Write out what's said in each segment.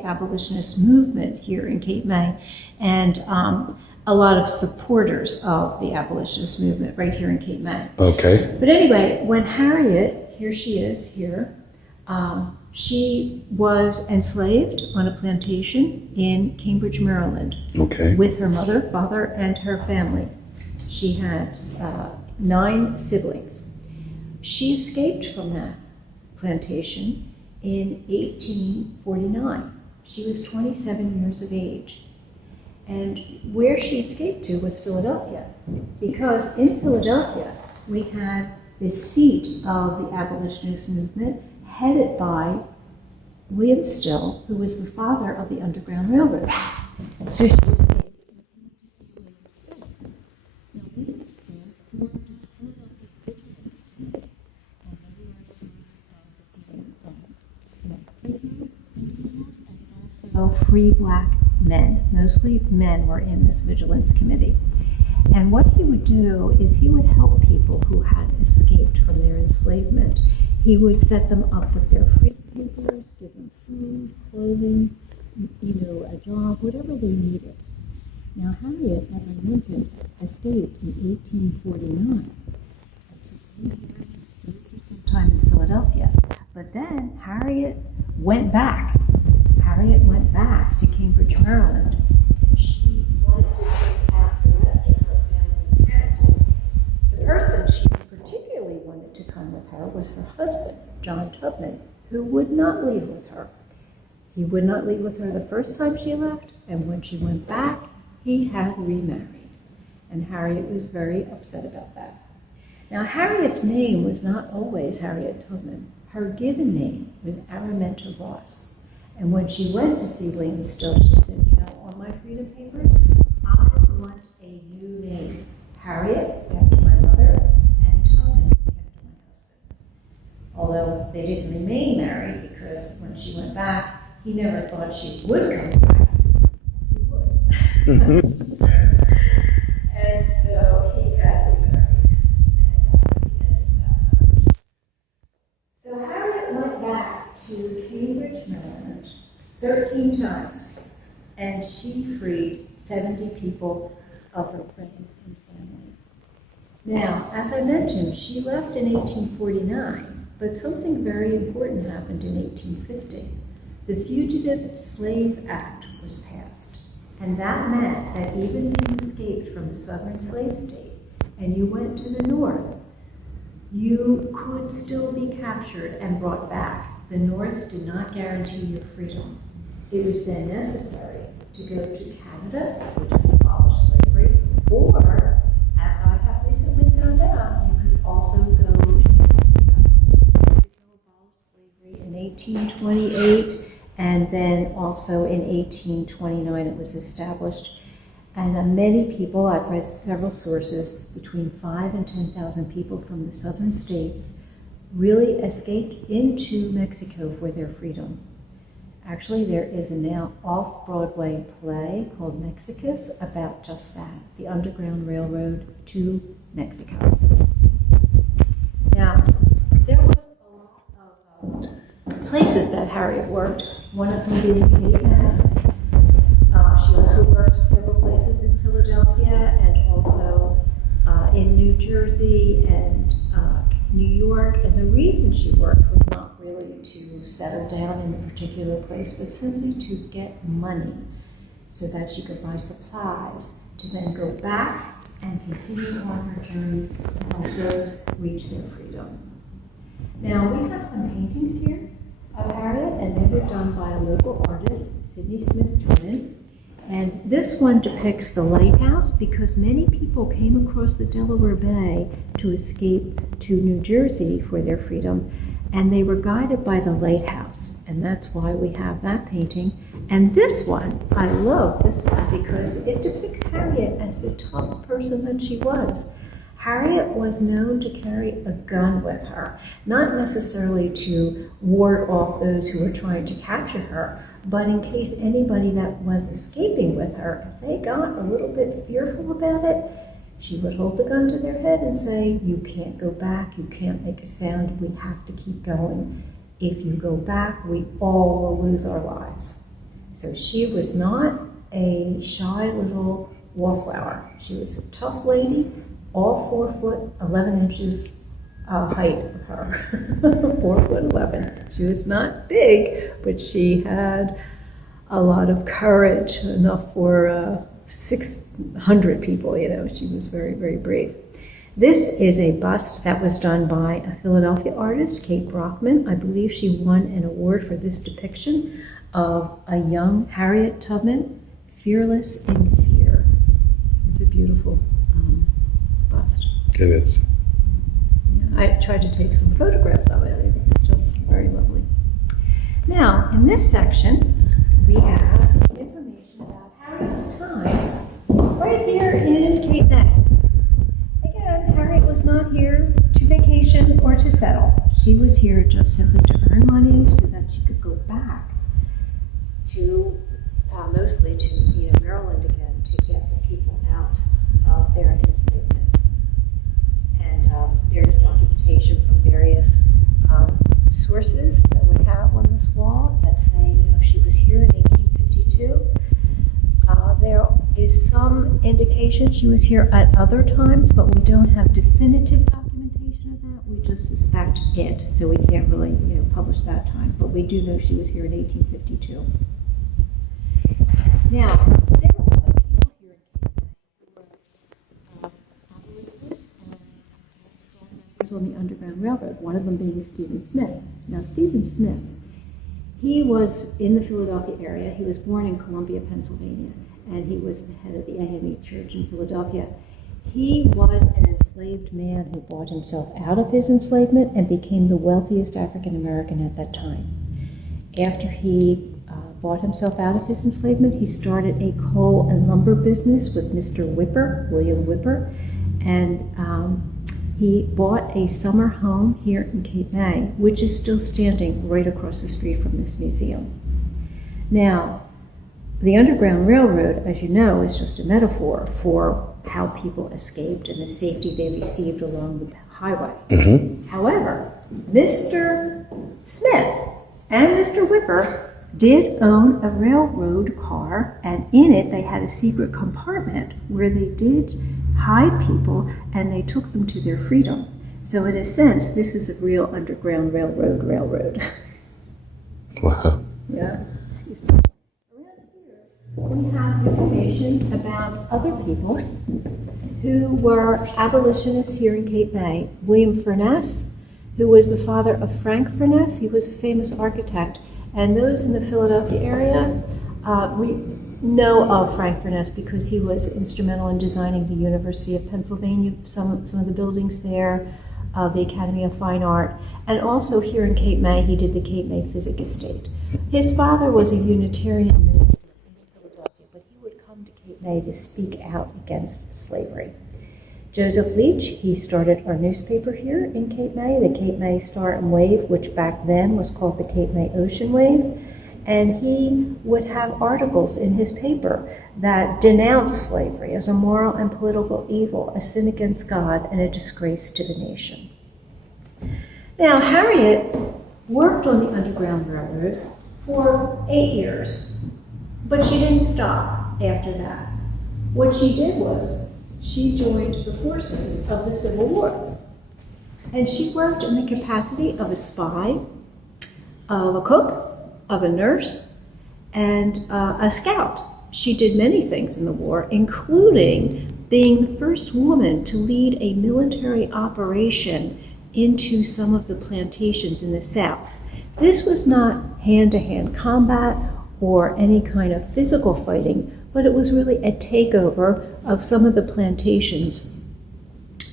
the abolitionist movement here in Cape May, and a lot of supporters of the abolitionist movement right here in Cape May. Okay. But anyway, when Harriet, here she is here, she was enslaved on a plantation in Cambridge, Maryland, Okay. with her mother, father, and her family. She had 9 siblings. She escaped from that plantation in 1849. She was 27 years of age. And where she escaped to was Philadelphia, because in Philadelphia we had the seat of the abolitionist movement headed by William Still, who was the father of the Underground Railroad. So she escaped. Free black men, mostly men, were in this vigilance committee. And what he would do is he would help people who had escaped from their enslavement. He would set them up with their freedom papers, give them food, clothing, a job, whatever they needed. Now Harriet, as I mentioned, escaped in 1849. It took 10 years to escape for some time in Philadelphia. But then Harriet went back. Harriet went back to Cambridge, Maryland, and she wanted to take out the rest of her family and friends. The person she particularly wanted to come with her was her husband, John Tubman, who would not leave with her. He would not leave with her the first time she left, and when she went back, he had remarried. And Harriet was very upset about that. Now, Harriet's name was not always Harriet Tubman. Her given name was Araminta Ross. And when she went to see William Still, she said, on my freedom papers, I want a new name. Harriet, after my mother, and Tubman, after my husband. Although they didn't remain married, because when she went back, he never thought she would come back. He would. And so he got remarried. And that was the end of that marriage. So Harriet went back to Cambridge, Maryland, 13 times, and she freed 70 people of her friends and family. Now, as I mentioned, she left in 1849, but something very important happened in 1850. The Fugitive Slave Act was passed, and that meant that even if you escaped from a southern slave state and you went to the north, you could still be captured and brought back. The North did not guarantee your freedom. It was then necessary to go to Canada, which abolished slavery, or, as I have recently found out, you could also go to Mexico. Mexico abolished slavery in 1828, and then also in 1829 it was established. And many people, I've read several sources, between 5,000 and 10,000 people from the southern states really escaped into Mexico for their freedom. Actually, there is a now off-Broadway play called Mexicus about just that, the Underground Railroad to Mexico. Now, there was a lot of places that Harriet worked, one of them being Cape May. She also worked several places in Philadelphia and also in New Jersey and New York, and the reason she worked was not really to settle down in a particular place, but simply to get money so that she could buy supplies to then go back and continue on her journey to help those reach their freedom. Now, we have some paintings here of Harriet, and they were done by a local artist, Sidney Smith Truman. And this one depicts the lighthouse because many people came across the Delaware Bay to escape to New Jersey for their freedom, and they were guided by the lighthouse, and that's why we have that painting. And this one, I love this one because it depicts Harriet as the tough person that she was. Harriet was known to carry a gun with her, not necessarily to ward off those who were trying to capture her, but in case anybody that was escaping with her, if they got a little bit fearful about it, she would hold the gun to their head and say, "You can't go back, you can't make a sound, we have to keep going. If you go back, we all will lose our lives." So she was not a shy little wallflower. She was a tough lady, all 4 foot 11 inches height of her. 4 foot 11. She was not big, but she had a lot of courage, enough for 600 people, you know. She was very, very brave. This is a bust that was done by a Philadelphia artist, Kate Brockman. I believe she won an award for this depiction of a young Harriet Tubman, fearless in fear. It's a beautiful bust. It is. Yeah, I tried to take some photographs of it. I think it's just very lovely. Now, in this section, we have information about Harriet's time right here in Cape May. Again, Harriet was not here to vacation or to settle. She was here just simply to earn money so that she could go back to, mostly to Maryland again, to get the people out of their enslavement. And there's documentation from various sources that we have on this wall that say, she was here in 1852. There is some indication she was here at other times, but we don't have definitive documentation of that. We just suspect it, so we can't really, publish that time. But we do know she was here in 1852. Now, there were other people here in Cape May who were abolitionists and strong members on the Underground Railroad, one of them being Stephen Smith. Now, Stephen Smith, he was in the Philadelphia area. He was born in Columbia, Pennsylvania, and he was the head of the AME Church in Philadelphia. He was an enslaved man who bought himself out of his enslavement and became the wealthiest African American at that time. After he bought himself out of his enslavement, he started a coal and lumber business with Mr. Whipper, William Whipper, and he bought a summer home here in Cape May, which is still standing right across the street from this museum. Now, the Underground Railroad, as you know, is just a metaphor for how people escaped and the safety they received along the highway. Mm-hmm. However, Mr. Smith and Mr. Whipper did own a railroad car, and in it they had a secret compartment where they did hide people and they took them to their freedom. So in a sense, this is a real Underground Railroad. Wow. Yeah, excuse me. Around here, we have information about other people who were abolitionists here in Cape May. William Furness, who was the father of Frank Furness. He was a famous architect. And those in the Philadelphia area, we know of Frank Furness because he was instrumental in designing the University of Pennsylvania, some of the buildings there, the Academy of Fine Art, and also here in Cape May, he did the Cape May Physic Estate. His father was a Unitarian minister in Philadelphia, but he would come to Cape May to speak out against slavery. Joseph Leach, he started our newspaper here in Cape May, the Cape May Star and Wave, which back then was called the Cape May Ocean Wave. And he would have articles in his paper that denounced slavery as a moral and political evil, a sin against God, and a disgrace to the nation. Now, Harriet worked on the Underground Railroad for 8 years, but she didn't stop after that. What she did was, she joined the forces of the Civil War. And she worked in the capacity of a spy, of a cook, of a nurse, and a scout. She did many things in the war, including being the first woman to lead a military operation into some of the plantations in the South. This was not hand-to-hand combat or any kind of physical fighting, but it was really a takeover of some of the plantations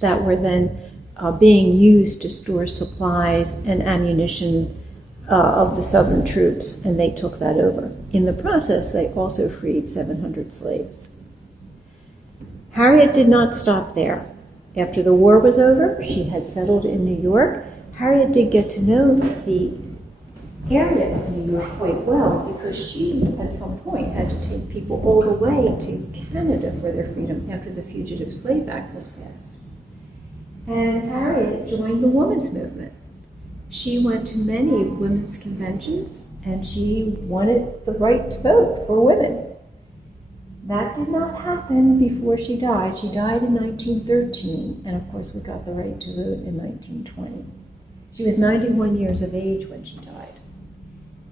that were then being used to store supplies and ammunition of the Southern troops, and they took that over. In the process, they also freed 700 slaves. Harriet did not stop there. After the war was over, she had settled in New York. Harriet did get to know the area of New York quite well because she, at some point, had to take people all the way to Canada for their freedom after the Fugitive Slave Act was passed. And Harriet joined the women's movement. She went to many women's conventions, and she wanted the right to vote for women. That did not happen before she died. She died in 1913, and of course we got the right to vote in 1920. She was 91 years of age when she died.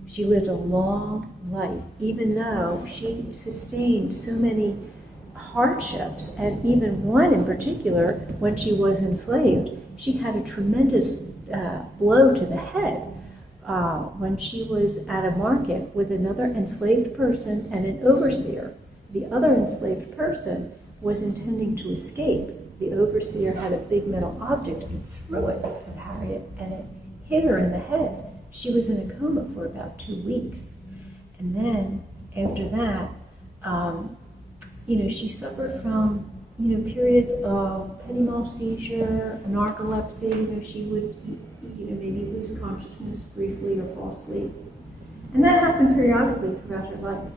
She lived a long life, even though she sustained so many hardships, and even one in particular, when she was enslaved, she had a tremendous blow to the head when she was at a market with another enslaved person and an overseer. The other enslaved person was intending to escape. The overseer had a big metal object and threw it at Harriet, and it hit her in the head. She was in a coma for about 2 weeks. And then after that, she suffered from, periods of petit mal seizure, narcolepsy. She would, maybe lose consciousness briefly or fall asleep. And that happened periodically throughout her life.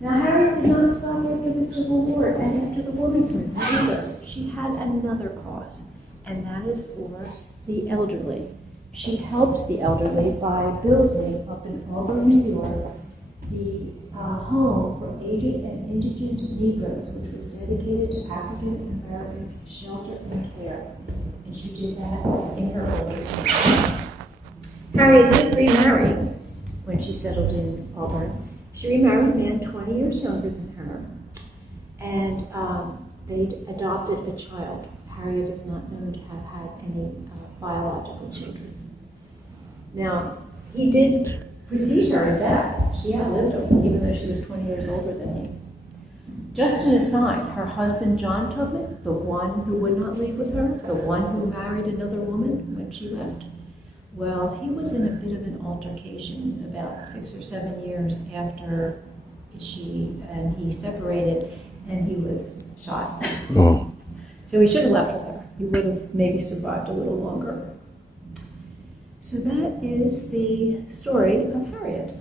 Now, Harriet did not stop after the Civil War and after the women's movement either. She had another cause, and that is for the elderly. She helped the elderly by building up in Auburn, New York, the home for aged and indigent Negroes, which was dedicated to African Americans' shelter and care. And she did that in her older age. Harriet did remarry when she settled in Auburn. She remarried a man 20 years younger than her, and they adopted a child. Harriet is not known to have had any biological children. Now, he did precede her in death. She outlived him, even though she was 20 years older than him. Just an aside, her husband, John Tubman, the one who would not leave with her, the one who married another woman when she left, well, he was in a bit of an altercation about 6 or 7 years after she and he separated, and he was shot. Oh. So he should have left with her. He would have maybe survived a little longer. So that is the story of Harriet.